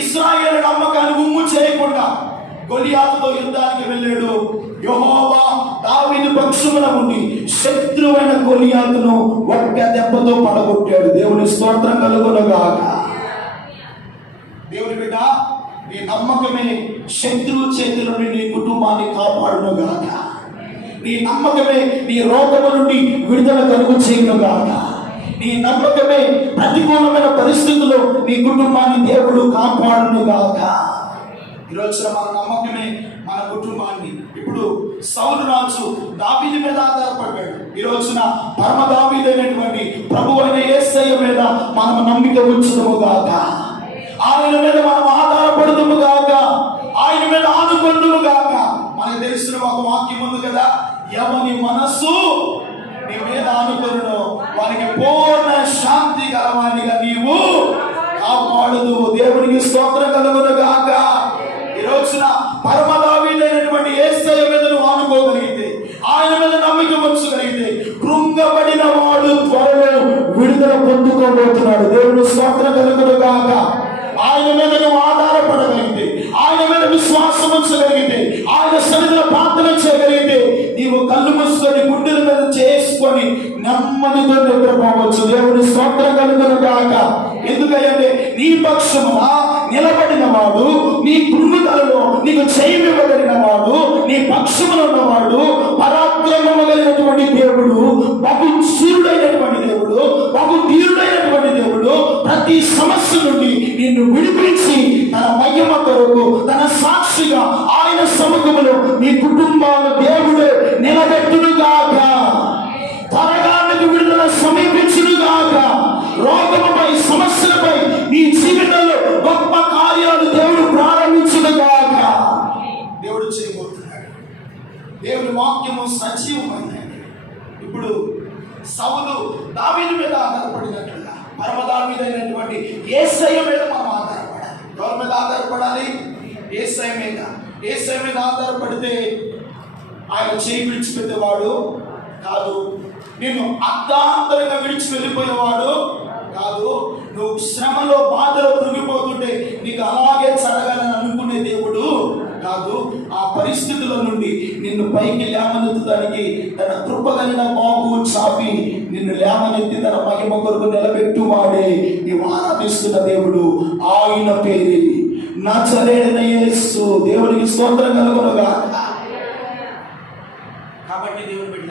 ఇశ్రాయేలు నమ్మకాన్ని ఉమ్ము చేయకుండా గొలియాతుతో యుద్ధానికి వెళ్ళాడు. యెహోవా దావీదు పక్షమున ఉండి శత్రువైన గొలియాతును ఒక్క దెబ్బతో పడగొట్టాడు. దేవుని స్తోత్రం కలుగునుగాక. దేవుని బిడ్డ, నీ నమ్మకమే శత్రువు చేతుల నుండి నీ కుటుంబాన్ని కాపాడునుగాక. నీ నమ్మకమే నీ రోగము నుండి విడుదల కలుగు చేయునుగాక. నీ నమ్మకమే ప్రతికూలమైన పరిస్థితుల్లో నీ కుటుంబాన్ని దేవుడు కాపాడునుగాక. ఈరోజు మన నమ్మకమే మన కుటుంబాన్ని. ఇప్పుడు సౌలు రాజు దావీదు మీద ఆధారపడ్డాడు. ఈ రోజున పరమ దావీదైనటువంటి ప్రభువు అయిన యేసయ్య మీద మనం నమ్మిక ఉంచుదుము గాక. ఆయన మీద మనం ఆధారపడుదుము గాక. ఆయన మీద ఆనుకొందుము గాక. మనకు తెలిసిన ఒక వాక్యం ఉంది కదా, ఎవని మనస్సు నీ మీద ఆనుకొనును వారికి పూర్ణ శాంతి కలవానిగా నీవు కాపాడుదు. దేవునికి స్తోత్రం కలుగును గాక. ఈ రోజున పరమ దావీదైనటువంటి యేసయ్య మీద నువ్వు ఆనుకోగలిగితే, ఆయన మీద నమ్మిక ఉంచగలిగితే, కృంగబడిన వాడు త్వరలో విడుదల పొందుకోబోతున్నాడు. దేవుని స్తోత్రం కలుగును గాక. ఆయన మీద నువ్వు ఆధారపడగలిగితే, ఆయన మీద విశ్వాసం ఉంచగలిగితే, ఆయన సన్నిధిలో ప్రార్థన చేయగలిగితే, నీవు కళ్ళు మూసుకొని గుండెల మీద చేసుకొని నెమ్మదితో నిద్రపోవచ్చు. దేవుని స్తోత్రం కలుగును గాక. ఎందుకంటే నీ పక్షమున నిలబడిన వాడు, నీ కృంగుదలలో నీకు చేయబడిన వాడు, నీ పక్షమున ఉన్నవాడు పరాక్రమము కలిగినటువంటి దేవుడు, బహు శూరుడైనటువంటి దేవుడు, బహు ధీరుడైనటువంటి దేవుడు. ప్రతి సమస్య నుండి నిన్ను విడిపించి తన మహిమ కొరకు, తన సాక్షిగా ఆయన సముఖములో నీ కుటుంబాలు దేవుడే నిలబెట్టునుగాక. త్వరగా నీకు విడుదల సమీపించునుగాక. రోగముపై, సమస్యలపై నీ జీవితంలో గొప్ప కార్యాలు దేవుడు ప్రారంభించునుగాక. దేవుడు చేయబోతున్నాడు. దేవుని వాక్యము సజీవమైనది. ఇప్పుడు సౌలు దావీదు మీద ఆధారపడినట్లుగా పరమ దావీదైనటువంటి యేసయ్య మీద మనం ఆధారపడాలి. ఎవరి మీద ఆధారపడాలి? యేసయ్య మీద. యేసయ్య మీద ఆధారపడితే ఆయన చేయి విడిచిపెట్టేవాడు కాదు. నేను అర్ధాంతరంగా విడిచి వెళ్ళిపోయేవాడు కాదు. నువ్వు శ్రమలో, బాధలో కృంగిపోతుంటే నీకు అలాగే జరగాలని అనుకునే దేవుడు కాదు. ఆ పరిస్థితుల నుండి నిన్ను పైకి లేవనెత్తడానికి తన కృప కలిగిన బాగు చాపి నిన్ను లేవనెత్తి తన మహిమ కొరకు నిలబెట్టువాడే నీవు ఆరాధిస్తున్న దేవుడు. ఆయన పేరు నజరేయుడైన యేసు. దేవునికి స్తోత్రం కలుగునుగాక. కాబట్టి దేవుని బిడ్డ,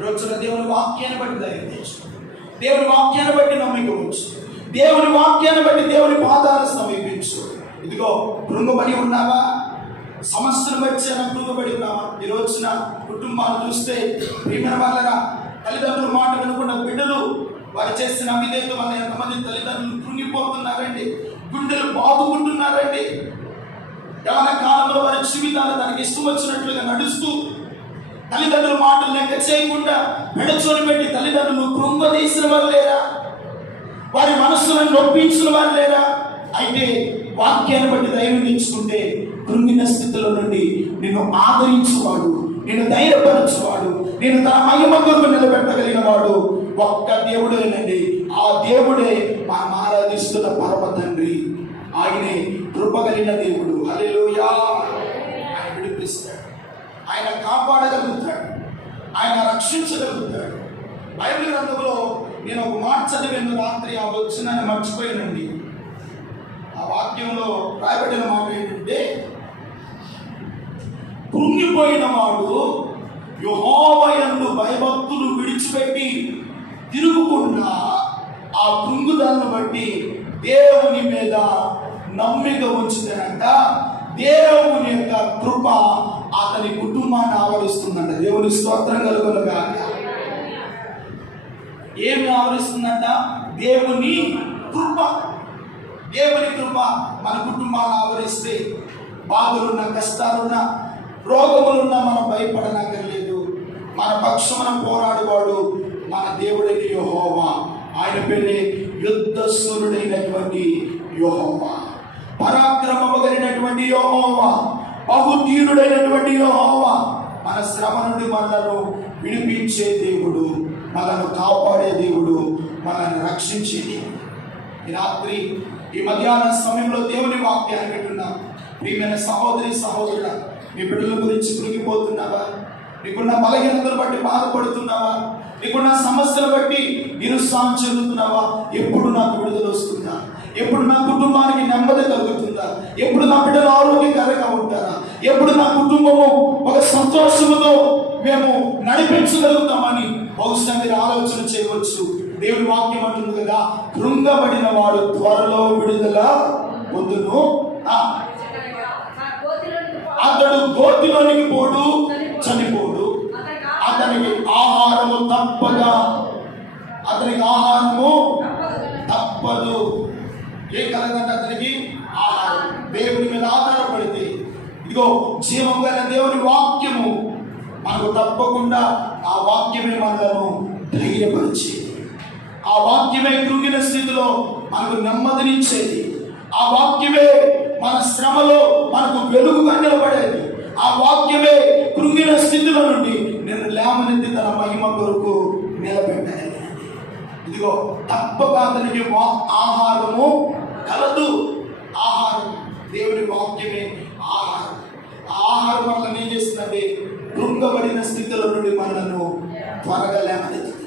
రోజున దేవుని వాక్యాన్ని బట్టి ధైర్యం తెచ్చు. దేవుని వాక్యాన్ని బట్టి నమ్మిక ఉంచు. దేవుని వాక్యాన్ని బట్టి దేవుని పాదాలను సమీపించు. ఇదిగో కృంగబడి ఉన్నావా? సమస్యను బట్టి కృంగబడి ఉన్నావా? ఈ రోజున కుటుంబాలు చూస్తే ప్రియమైన వాళ్ళరా, తల్లిదండ్రుల మాట వినకుండా బిడ్డలు వారు చేసిన అవిధేయత వల్ల ఎంతమంది తల్లిదండ్రులు కృంగిపోతున్నారండి, గుండెలు బాదుకుంటున్నారండి. యవన కాలంలో వారి జీవితాలు తనకి ఇష్టం వచ్చినట్లుగా నడుస్తూ తల్లిదండ్రుల మాటలు లెక్క చేయకుండా మెడచోని పెట్టి తల్లిదండ్రులు కృంగదీసిన వారు లేరా? వారి మనస్సులను నొప్పించిన వారు లేరా? అయితే వాక్యాన్ని బట్టి ధైర్యం తెచ్చుకుంటే కృంగిన స్థితిలో నుండి నిన్ను ఆదరించువాడు, నిన్ను ధైర్యపరచువాడు, నేను తన మహిమ కొరకు నిలబెట్టగలిగిన వాడు ఒక్క దేవుడేనండి. ఆ దేవుడే మనం ఆరాధిస్తున్న పరమ తండ్రి. ఆయనే కృపగలిగిన దేవుడు. హల్లెలూయా. ఆయన విడిపిస్తాడు, ఆయన కాపాడగలుగుతాడు, ఆయన రక్షించగలుగుతాడు. బైబిల్ గ్రంథంలో నేను ఒక మాట చదివిన రాత్రి ఆ వచ్చిన మర్చిపోయానండి. ఆ వాక్యంలో రాయబడిన మాట ఏంటంటే, కృంగిపోయిన వాడు యెహోవా యందు భయభక్తులు విడిచిపెట్టి తిరుగుకుండా ఆ కృంగుదలను బట్టి దేవుని మీద నమ్మిక ఉంచుతానంట. దేవుని యొక్క కృప అతని కుటుంబాన్ని ఆవరిస్తుందంట. దేవుని స్తోత్రం కలుగునుగాక. ఏమి ఆవరిస్తుందంట? దేవుని కృప. దేవుని కృప మన కుటుంబాన్ని ఆవరిస్తే బాధలున్నా, కష్టాలున్నా, రోగములున్నా మనం భయపడనక్కర్లేదు. మన పక్షమున పోరాడువాడు మన దేవుడైన యెహోవా. ఆయన పేరే యుద్ధశూరుడైనటువంటి యెహోవా, పరాక్రమము కలిగినటువంటి యెహోవా, బహుధీరుడైనటువంటి యెహోవా. మన శ్రమ నుండి మనలను విడిపించే దేవుడు. మనల్ని కాపాడే దేవుడు, మనల్ని రక్షించే దేవుడు. ఈ రాత్రి ఈ మధ్యాహ్న సమయంలో దేవుని వాక్యాన్ని వింటున్నా ప్రియమైన సహోదరి సహోదరుడా, నీ బిడ్డల గురించి కృంగిపోతున్నావా? నీకున్న బలహీనతలు బట్టి బాధపడుతున్నావా? నీకున్న సమస్యలు బట్టి నిరుత్సాహం చెందుతున్నావా? ఎప్పుడు నాకు విడుదల వస్తుందా? ఎప్పుడు నా కుటుంబానికి నెమ్మది కలుగుతుందా? ఎప్పుడు నా బిడ్డలు ఆరోగ్యకరంగా ఉంటారా? ఎప్పుడు నా కుటుంబము ఒక సంతోషముతో మేము నడిపించగలుగుతామని బహుశా మీరు ఆలోచన చేయవచ్చు. దేవుడి వాక్యం అంటుంది కదా, కృంగబడిన వాడు త్వరలో విడుదల పొందును, అతడు గోతిలోనికి పోడు, చనిపోడు, అతనికి ఆహారము తప్పగా, అతనికి ఆహారము తప్పదు. ఏం కలగంటే అతనికి ఆహారం. దేవుని మీద ఆధారపడితే ఇదిగో జీవం గల దేవుని వాక్యము మనకు తప్పకుండా, ఆ వాక్యమే మనలను ధైర్యపరిచేది, ఆ వాక్యమే కృంగిన స్థితిలో మనకు నెమ్మదినిచ్చేది, ఆ వాక్యమే మన శ్రమలో మనకు వెలుగుగా నిలబడేది, ఆ వాక్యమే కృంగిన స్థితిలో నుండి నేను లేవనెత్తి తన మహిమ కొరకు నిలబెట్టాలి. ఇదిగో తప్పక అతనికి ఆహారము కలదు. ఆహారం, దేవుని వాక్యమే ఆహారం. ఆహారం మనల్ని ఏం చేస్తుందంటే కృంగబడిన స్థితిలో నుండి మనలను త్వరగా లేవనెత్తుతుంది,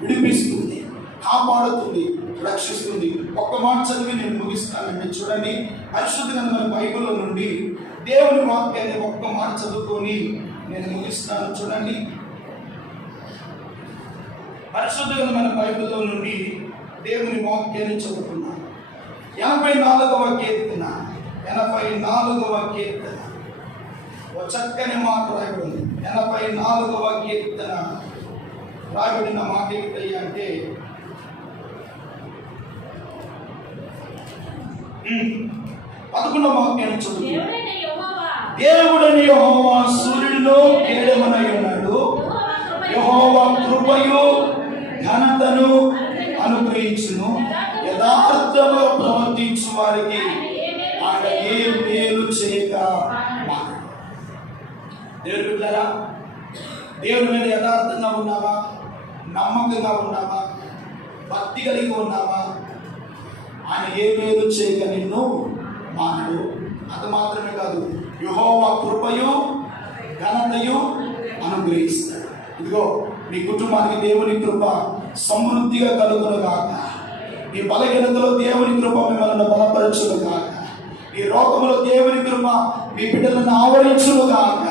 విడిపిస్తుంది, కాపాడుతుంది, రక్షిస్తుంది. ఒక్క మాట చదివి నేను ముగిస్తానండి. చూడండి, పరిశుద్ధ గ్రంథమైన బైబిల్లో నుండి దేవుని వాక్యాన్ని ఒక్క మాట చదువుకొని నేను ముగిస్తాను. చూడండి, పరిశుద్ధ గ్రంథమైన బైబిల్లో నుండి దేవుని వాక్యాన్ని చదువుకున్నాను. 84వ కీర్తన, 84వ కీర్తన, ఒక చక్కని మాట రాయబడింది. 84వ కీర్తన రాయబడిన మాట ఏమిటయ్యా అంటే 11వ వాక్యాన్ని చదువుకున్నాను. దేవుడని యెహోవా సూర్యుడిలో కేడమనై ఉన్నాడు, యెహోవా కృపయు ఘనతను అనుగ్రహించును, యథార్థంగా ప్రవర్తించు వారికి ఆయన ఏ మేలు చేయక మానడు. దేవుని బిడ్డలారా, దేవుని మీద యథార్థంగా ఉన్నావా? నమ్మకంగా ఉన్నావా? భక్తి కలిగి ఉన్నావా? ఆయన ఏ మేలు చేయక నిన్ను మానడు. అది మాత్రమే కాదు, యెహోవా కృపయు ఘనతయు అనుగ్రహిస్తాడు. ఇదిగో నీ కుటుంబానికి దేవుని కృప సమృద్ధిగా కలుగును గాక. ఈ బలహీనతలో దేవుని కృప మిమ్మల్ని బలపరచును గాక. ఈ రోగములో దేవుని కృప మీ బిడ్డలను ఆవరించును గాక.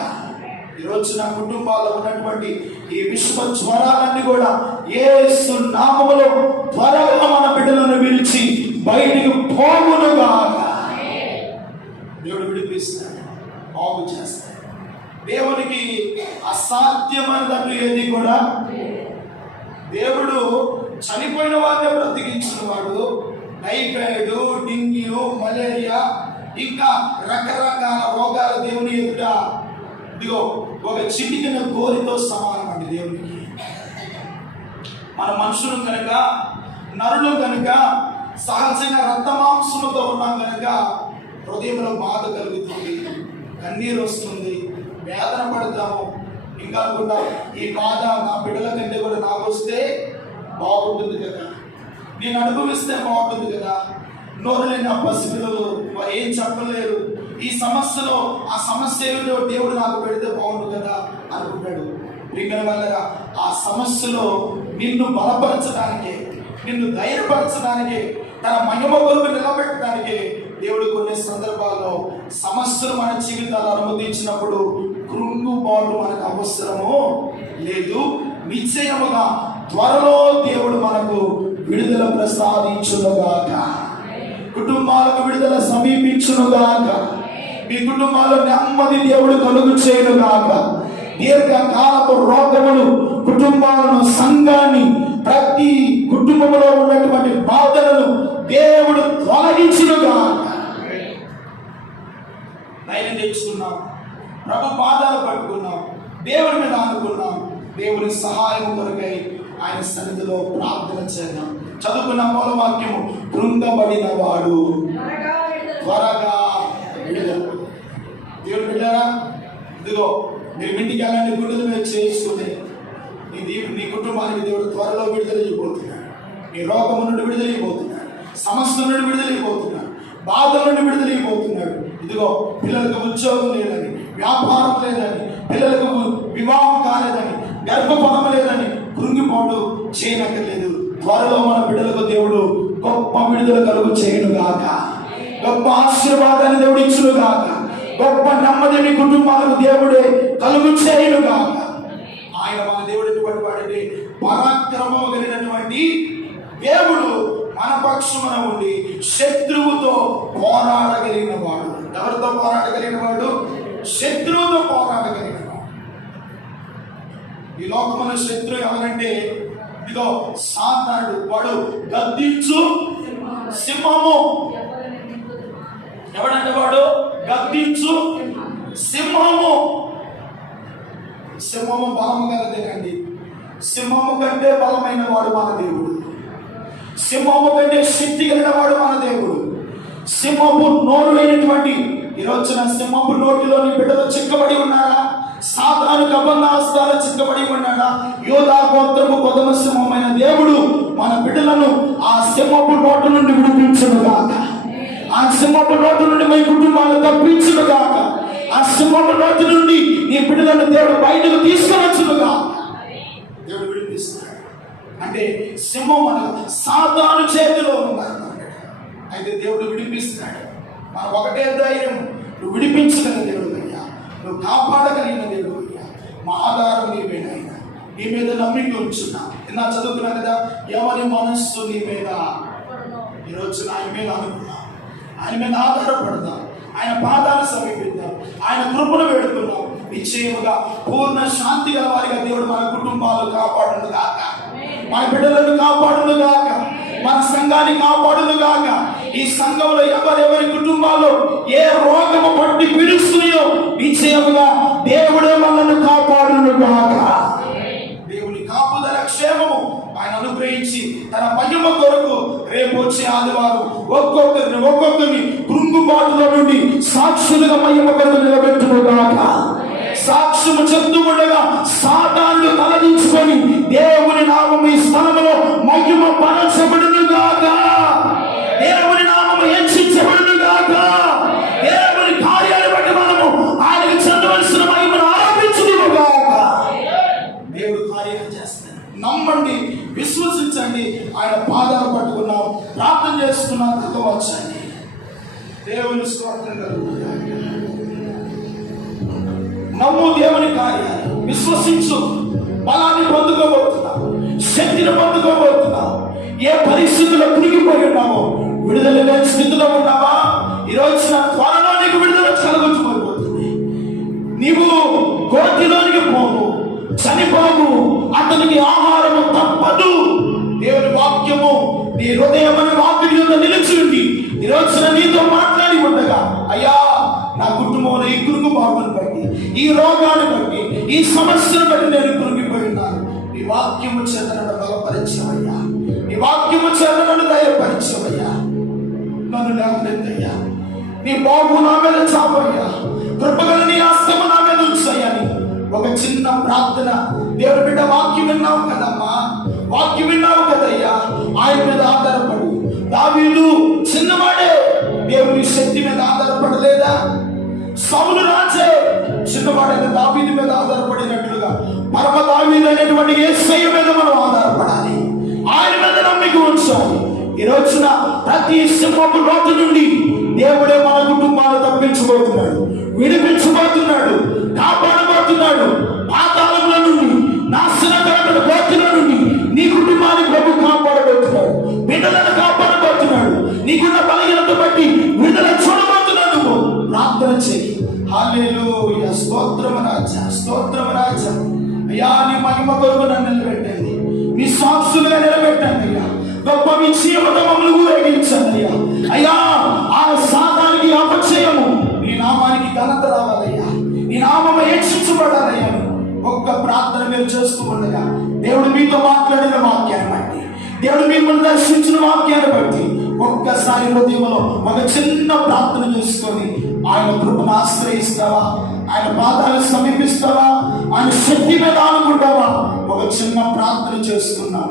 ఈరోజు నా కుటుంబాల్లో ఉన్నటువంటి ఈ విశ్వ జ్వరాలన్నీ కూడా యేసు నామములో త్వరగా మన బిడ్డలను విడిచి బయటికి పోగును గాక. దేవుడు విడిపిస్తాడు, బాగు చేస్తాడు. దేవునికి అసాధ్యమైనదంటూ ఏది కూడా, దేవుడు చనిపోయిన వారిని బ్రతికించిన వాడు. టైఫాయిడ్, డెంగ్యూ, మలేరియా ఇంకా రకరకాల రోగాలు దేవుని ఎదుట ఇదిగో ఒక చిటికిన గోరితో సమానం అండి దేవునికి. మన మనుషులు కనుక, నరులు కనుక, సహజంగా రక్తమాంసముతో ఉన్నాం కనుక హృదయంలో బాధ కలుగుతుంది, కన్నీరు వస్తుంది, వేదన పడతాము. ఇంకా అనుకుంటా ఈ బాధ నా బిడ్డల కంటే కూడా నాకు వస్తే బాగుంటుంది కదా, నేను అనుభవిస్తే బాగుంటుంది కదా. నోరు లేని ఆ పసిపిల్లలు వారు ఏం చెప్పలేరు. ఈ సమస్యలో ఆ సమస్య ఏమిటో దేవుడు నాకు పెడితే బాగుంటుంది కదా అనుకుంటాడు. ప్రియమైన వాళ్ళగా ఆ సమస్యలో నిన్ను బలపరచడానికే, నిన్ను ధైర్యపరచడానికే, తన మహిమ కొరకు నిలబెట్టడానికే దేవుడు కొన్ని సందర్భాల్లో సమస్యలు మన జీవితాలు అనుమతించినప్పుడు కృంగుబాటు మనకు అవసరము లేదు. నిశ్చయముగా త్వరలో దేవుడు మనకు విడుదల ప్రసాదించునుగాక. కుటుంబాలకు విడుదల సమీపించునుగాక. మీ కుటుంబాల్లో నెమ్మది దేవుడు కలుగు చేయునుగాక. దీర్ఘకాలపు రోగములు కుటుంబాలను, సంఘాన్ని, ప్రతి కుటుంబంలో ఉన్నటువంటి బాధలను దేవుడు తొలగించునుగాక. ధైర్యం తెచ్చుకున్నాం, ప్రభు పాదాలు పట్టుకున్నాం, దేవుని మీద అనుకున్నాం. దేవుని సహాయం కొరకై ఆయన సన్నిధిలో ప్రార్థన చేద్దాం. చదువుకున్న మూలవాక్యము, కృంగబడిన వాడు త్వరగా విడుదల. దేవుడు బిడ్డారా, ఇదిగో మీరు ఇంటికి వెళ్ళండి, గుండెల మీద చేసుకుని నీ కుటుంబానికి దేవుడు రోగాలు విడుదలైపోతున్నాడు, నీ రోగము నుండి విడుదలైపోతున్నాడు, సమస్య నుండి విడుదలైపోతున్నాడు, బాధల నుండి విడుదలైపోతున్నాడు. ఇదిగో పిల్లలకు ఉద్యోగం లేదని, వ్యాపారం లేదని, పిల్లలకు వివాహం కాలేదని, గర్భఫలం లేదని కృంగిపోటు చేయనక్కర్లేదు. త్వరలో మన బిడ్డలకు దేవుడు గొప్ప విడుదల కలుగు చేయనుగాక, గొప్ప ఆశీర్వాదాన్ని దేవుడు ఇచ్చునుగాక, గొప్ప నెమ్మది మీ కుటుంబాలకు దేవుడే కలుగు చేయనుగాక. ఆయన మన దేవుడు ఎటువంటి వాడంటే పరాక్రమం కలిగినటువంటి దేవుడు. మన పక్షమున ఉండి శత్రువుతో పోరాడగలిగిన వాడు. ఎవరితో పోరాడగలిగిన వాడు? శత్రువుతో పోరాడగలిగిన వాడు. ఈ లోకమున శత్రువు ఎవరంటే ఇదిగో సాతానుడు. వాడు గద్దించు సింహము. ఎవడంటే వాడు గద్దించు సింహము. సింహము బలము కలదేనండి. సింహము కంటే బలమైన వాడు మన దేవుడు. సింహము కంటే శక్తి కలిగిన వాడు మన దేవుడు. సింహము నోరు లేనటువంటి ఈ రోజున సింహపు నోటిలోని బిడ్డలు చిక్కబడి ఉన్నారా? సాతానుకు అబద్ధ హస్తాలు చిక్కబడి ఉన్నాడా? యోధా గోత్రము కొదమ సింహమైన దేవుడు మన బిడ్డలను ఆ సింహపు నోటు నుండి విడిపించునుగాక. ఆ సింహపు నోటు నుండి మీ కుటుంబాలను తప్పించునుగాక. ఆ సింహపు నోటు నుండి నీ బిడ్డలను దేవుడు బయటకు తీసుకువచ్చునుగాక. దేవుడు విడిపిస్తున్నాడు. అంటే సింహం అనగా సాతాను చేతిలో ఉన్నాడు. అయితే దేవుడు విడిపిస్తున్నాడు. మనం ఒకటే ధైర్యం, నువ్వు విడిపించగలిగిన దేవుడు అయ్యా, నువ్వు కాపాడగలిగిన దేవుడు అయ్యా, మా ఆధారం నీవేనైనా, నీ మీద నమ్మిక ఉంచున్నా. నిన్న చదువుతున్నా కదా, ఎవరి మనస్సు నీ మీద. ఈరోజు ఆయన మీద అనుకున్నాం, ఆయన మీద ఆధారపడదాం, ఆయన పాదాలు సమీపిద్దాం, ఆయన కృపను వేడుకున్నాం. నిశ్చయముగా పూర్ణ శాంతి గల వారిగా దేవుడు మన కుటుంబాలు కాపాడును గాక, మన బిడ్డలను కాపాడును గాక, మన సంఘాన్ని కాపాడును గాక. ఈ సంఘంలో ఎవరెవరి కుటుంబాల్లో ఏ రోగము పట్టి పీడిస్తున్నాయో నిశ్చయముగా దేవుడే మనల్ని కాపాడును గాక. దేవుని కాపుదల క్షేమము ఆయన అనుగ్రహించి తన మహిమ కొరకు రేపు వచ్చే ఆదివారం ఒక్కొక్కరిని కృంగుబాటులో నుండి సాక్షులుగా మహిమ కొరకు నిలబెట్టును గాక. సాక్ష్యము చెప్తూ ఉండగా సాతానుడు తలదించుకొని దేవుని నామము ఈ స్థలములో మహిమ పరచబడును గాక, దేవుని నామము హెచ్చించబడును గాక. దేవుని కార్యాలు బట్టి మనము ఆయనకు చెందవలసిన మహిమను ఆరోపించును గాక. దేవుడు కార్యాలు చేస్తాడు. నమ్మండి, విశ్వసించండి. ఆయన పాదాలు పట్టుకున్నాం, ప్రార్థన చేసుకున్నాం, వచ్చండి. దేవుని స్తోత్రం కలుగుతుంది. నమ్ము దేవుని కార్యాలు, విశ్వసించు. బలాన్ని పొందుకోబోతున్నావు, శక్తిని పొందుకోబోతున్నావు. ఏ పరిస్థితుల్లో కురిగిపోయి ఉన్నావో, విడుదల లేని స్థితిలో ఉన్నావా? ఈరోజు త్వరలో నీకు విడుదల కలుగుతుపోతుంది. నీవు కోతిలోనికి పోవు, చనిపోవు, అతనికి ఆహారము తప్పదు. దేవుని వాక్యము నీ హృదయం అనే వాక్యం నిలిచి ఉంది. ఈరోజు నీతో మాట్లాడి ఉండగా, అయ్యా నా కుటుంబంలో ఈ కృంగుబాటును బట్టి, ఈ రోగాన్ని బట్టి, ఈ సమస్యను బట్టి నేను కృంగిపోయినాను. ఈ వాక్యము చేత నన్ను బలపరిచవయ్యా, ఈ వాక్యము చేత నన్ను ధైర్యపరిచవయ్యా, నన్ను లేవనెత్తయ్యా, నీ బాబు నా మీద చాపయ్యా, కృపగల నీ హస్తము నా మీద ఉంచయ్యని ఒక చిన్న ప్రార్థన. దేవుడి బిడ్డ వాక్యం విన్నావు కదమ్మా, వాక్యం విన్నావు కదయ్యా, ఆయన మీద ఆధారపడు. దావీదు చిన్నవాడే, దేవుని శక్తి మీద ఆధారపడలేదా? సౌలు రాజే చిన్నవాడైన దావీదు మీద ఆధారపడినట్లుగా పరమ దావీదు అనేటువంటి యేసయ్య మీద మనం ఆధారపడాలి, ఆయన మీద నమ్మిక ఉంచాలి. ఈ రోజున ప్రతి సింహపు నోటి నుండి దేవుడే మన కుటుంబాలు తప్పించబోతున్నాడు, విడిపించబోతున్నాడు, కాపాడబోతున్నాడు. పాతాళంలో నుండి, నాశనకరమైన గోతుల నుండి నీ కుటుంబాన్ని ప్రభు కాపాడబోతున్నాడు, బిడ్డలను కాపాడబోతున్నాడు. నీకున్న బలహీనత బట్టి విడుదల చూడబోతున్నాడు. ప్రార్థన చేయి. హల్లెలూయా, స్తోత్రము రాజా, స్తోత్రము రాజా. అయ్యా నీ మహిమ కొరకు నన్ను నిలబెట్టండి, మీ సాక్షులుగా నిలబెట్టండి అయ్యా. గొప్ప విజయముతో మమ్మల్ని ఊరేగించండి అయ్యా. అయ్యా ఆ సాతానికి అపజయము, నీ నామానికి ఘనత రావాలయ్యా, నీ నామము హెచ్చించబడాలయ్యా. ఒక్క ప్రార్థన మీరు చేస్తూ ఉండగా దేవుడు మీతో మాట్లాడిన వాక్యాన్ని బట్టి, దేవుడు మిమ్మల్ని దర్శించిన వాక్యాన్ని బట్టి ఒక్కసారి హృదయంలో ఒక చిన్న ప్రార్థన చేసుకొని ఆయన కృపను ఆశ్రయిస్తావా? ఆయన పాదాలను సమీపిస్తావా? ఆయన శక్తి మీద ఆనుకుంటావా? ఒక చిన్న ప్రార్థన చేసుకున్నాం.